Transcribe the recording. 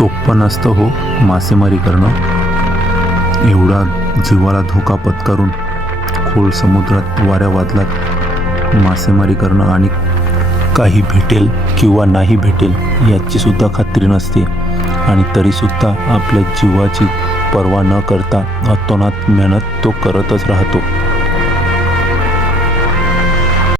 सोपं नसतं हो मासेमारी करणं. एवढा जीवाला धोका पत्करून खोल समुद्रात वाऱ्या वादळात मासेमारी करणं आणि काही भेटेल किंवा नाही भेटेल याची सुद्धा खात्री नसते. आणि तरीसुद्धा आपल्या जीवाची पर्वा न करता अतोनात मेहनत तो करतच राहतो.